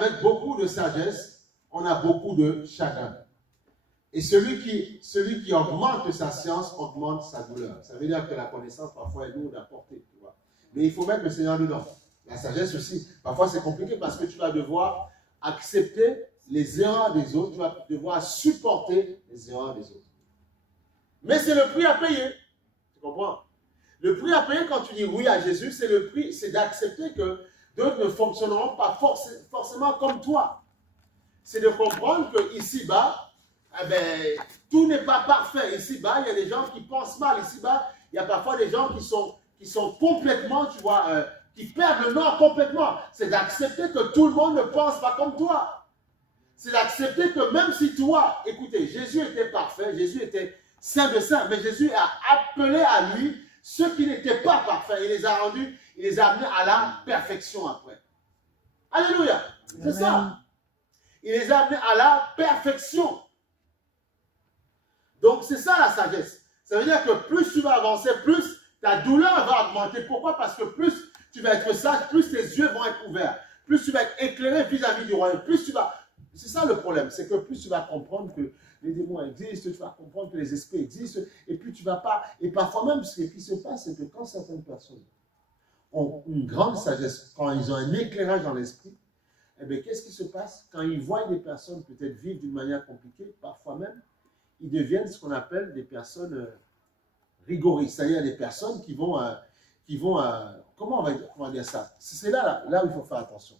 avec beaucoup de sagesse, on a beaucoup de chagrin. Et celui qui augmente sa science augmente sa douleur. Ça veut dire que la connaissance parfois est lourde à porter, tu vois. Mais il faut mettre le Seigneur dedans. La sagesse aussi. Parfois c'est compliqué parce que tu vas devoir accepter les erreurs des autres, tu vas devoir supporter les erreurs des autres. Mais c'est le prix à payer. Tu comprends? Le prix à payer quand tu dis oui à Jésus, c'est le prix, c'est d'accepter que d'autres ne fonctionneront pas forcément comme toi. C'est de comprendre que ici-bas, eh ben, tout n'est pas parfait. Ici-bas, il y a des gens qui pensent mal. Ici-bas, il y a parfois des gens qui sont complètement, tu vois, qui perdent le nord complètement. C'est d'accepter que tout le monde ne pense pas comme toi. C'est d'accepter que même si toi, écoutez, Jésus était parfait, Jésus était saint de saints, mais Jésus a appelé à lui ceux qui n'étaient pas parfaits. Il les a rendus, il les a amenés à la perfection après. Alléluia. C'est ça. Il les a amenés à la perfection. Donc, c'est ça la sagesse. Ça veut dire que plus tu vas avancer, plus ta douleur va augmenter. Pourquoi? Parce que plus tu vas être sage, plus tes yeux vont être ouverts. Plus tu vas être éclairé vis-à-vis du royaume. Plus tu vas... C'est ça le problème. C'est que plus tu vas comprendre que les démons existent, tu vas comprendre que les esprits existent, et puis tu vas pas... Et parfois même, ce qui se passe, c'est que quand certaines personnes ont une grande sagesse, quand ils ont un éclairage dans l'esprit, eh bien, qu'est-ce qui se passe? Quand ils voient des personnes peut-être vivre d'une manière compliquée, parfois même, ils deviennent ce qu'on appelle des personnes rigoristes, c'est-à-dire des personnes qui vont comment on va dire ça? C'est là où il faut faire attention.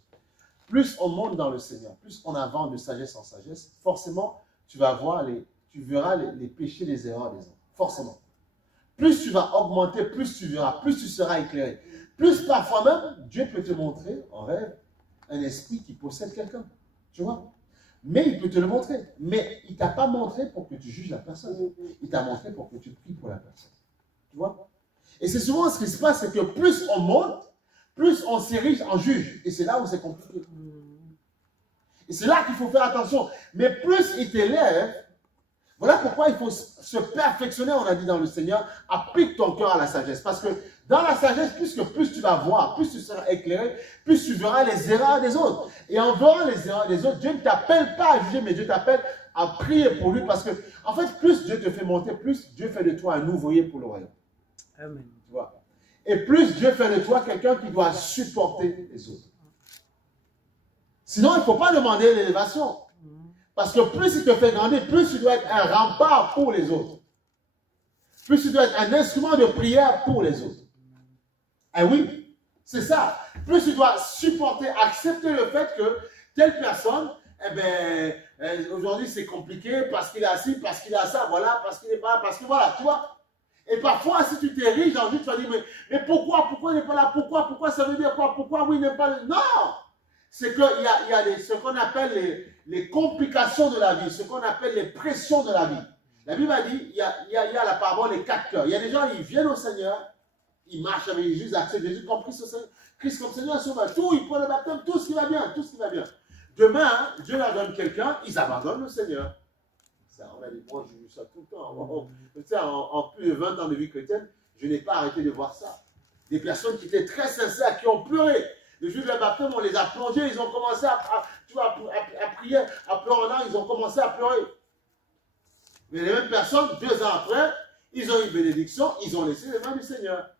Plus on monte dans le Seigneur, plus on avance de sagesse en sagesse, forcément, tu verras les péchés, les erreurs des autres. Forcément. Plus tu vas augmenter, plus tu verras, plus tu seras éclairé. Plus parfois même, Dieu peut te montrer en rêve un esprit qui possède quelqu'un. Tu vois? Mais il peut te le montrer. Mais il ne t'a pas montré pour que tu juges la personne. Il t'a montré pour que tu pries pour la personne. Tu vois? Et c'est souvent ce qui se passe, c'est que plus on monte, plus on s'érige en juge. Et c'est là où c'est compliqué. Et c'est là qu'il faut faire attention. Mais plus il t'élève, voilà pourquoi il faut se perfectionner, on a dit dans le Seigneur, applique ton cœur à la sagesse. Parce que dans la sagesse, plus tu vas voir, plus tu seras éclairé, plus tu verras les erreurs des autres. Et en voyant les erreurs des autres, Dieu ne t'appelle pas à juger, mais Dieu t'appelle à prier pour lui. Parce que, en fait, plus Dieu te fait monter, plus Dieu fait de toi un ouvrier pour le royaume. Amen. Tu vois? Et plus Dieu fait de toi quelqu'un qui doit supporter les autres. Sinon, il ne faut pas demander l'élévation. Parce que plus il te fait grandir, plus tu dois être un rempart pour les autres. Plus tu dois être un instrument de prière pour les autres. Eh oui, c'est ça. Plus tu dois supporter, accepter le fait que telle personne, eh ben, aujourd'hui c'est compliqué parce qu'il a ci, parce qu'il a ça, voilà, parce qu'il n'est pas, parce que voilà, tu vois. Et parfois, si tu t'ériges en Dieu, tu vas dire, mais pourquoi il n'est pas là? Pourquoi ça veut dire quoi? Pourquoi oui, il n'est pas là? Non! C'est qu'il y a ce qu'on appelle les complications de la vie, ce qu'on appelle les pressions de la vie. La Bible a dit, il y a la parabole des 4 cœurs. Il y a des gens, ils viennent au Seigneur, ils marchent avec Jésus, acceptent Jésus comme Christ comme Seigneur, Sauveur. Tout, ils prennent le baptême, tout ce qui va bien, tout ce qui va bien. Demain, Dieu leur donne quelqu'un, ils abandonnent le Seigneur. Ça, on a dit, moi, je vis ça tout le temps. En plus de 20 ans de vie chrétienne, je n'ai pas arrêté de voir ça. Des personnes qui étaient très sincères, qui ont pleuré. Le jour de la baptême, on les a plongés, ils ont commencé à prier, à pleurer en larmes, ils ont commencé à pleurer. Mais les mêmes personnes, 2 ans après, ils ont eu une bénédiction, ils ont laissé les mains du Seigneur.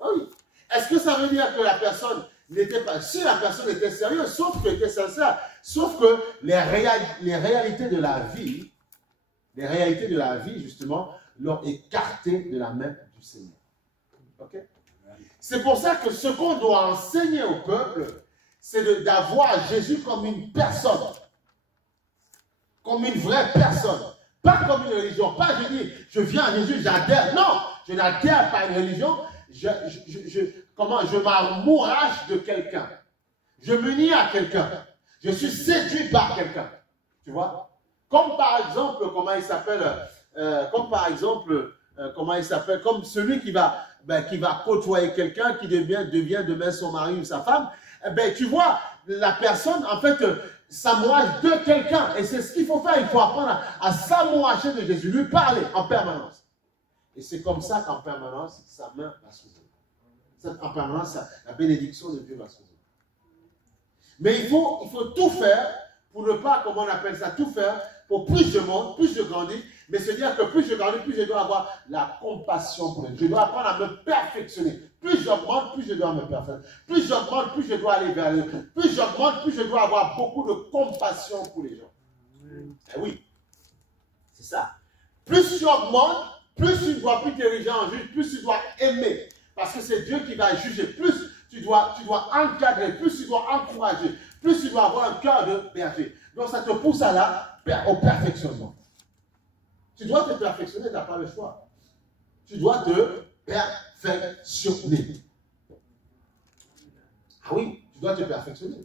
Ah oui. Est-ce que ça veut dire que la personne n'était pas... Si la personne était sérieuse, sauf qu'elle était sincère, sauf que les réalités de la vie, justement, l'ont écarté de la main du Seigneur. Ok? C'est pour ça que ce qu'on doit enseigner au peuple, c'est d'avoir Jésus comme une personne. Comme une vraie personne. Pas comme une religion. Pas je dis, je viens à Jésus, j'adhère. Non, je n'adhère pas à une religion. Je m'amourache de quelqu'un. Je m'unis à quelqu'un. Je suis séduit par quelqu'un. Tu vois? Comme par exemple, comme celui qui va côtoyer quelqu'un qui devient demain son mari ou sa femme, tu vois, la personne, en fait, s'amourache de quelqu'un. Et c'est ce qu'il faut faire. Il faut apprendre à s'amouracher de Jésus, lui parler en permanence. Et c'est comme ça qu'en permanence, sa main va s'ouvrir. En permanence, la bénédiction de Dieu va s'ouvrir. Mais il faut tout faire pour ne pas, comment on appelle ça, tout faire pour plus je monte, plus je grandis. Mais se dire que plus je grandis, plus je dois avoir la compassion pour les gens. Je dois apprendre à me perfectionner. Plus j'augmente, plus je dois me perfectionner. Plus j'augmente, plus je dois aller vers eux. Plus j'augmente, plus je dois avoir beaucoup de compassion pour les gens. Eh oui, c'est ça. Plus tu augmentes, plus tu ne dois plus t'ériger en juge, plus tu dois aimer. Parce que c'est Dieu qui va juger. Plus tu dois encadrer, plus tu dois encourager, plus tu dois avoir un cœur de berger. Donc ça te pousse à au perfectionnement. Tu dois te perfectionner, tu n'as pas le choix. Tu dois te perfectionner. Ah oui, tu dois te perfectionner.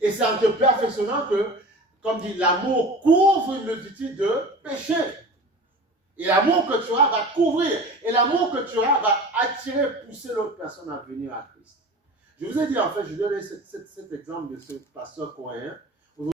Et c'est en te perfectionnant que, comme dit, l'amour couvre une multitude de péchés. Et l'amour que tu auras va couvrir. Et l'amour que tu auras va attirer, pousser l'autre personne à venir à Christ. Je vous ai dit, en fait, je vais donner cet exemple de ce pasteur coréen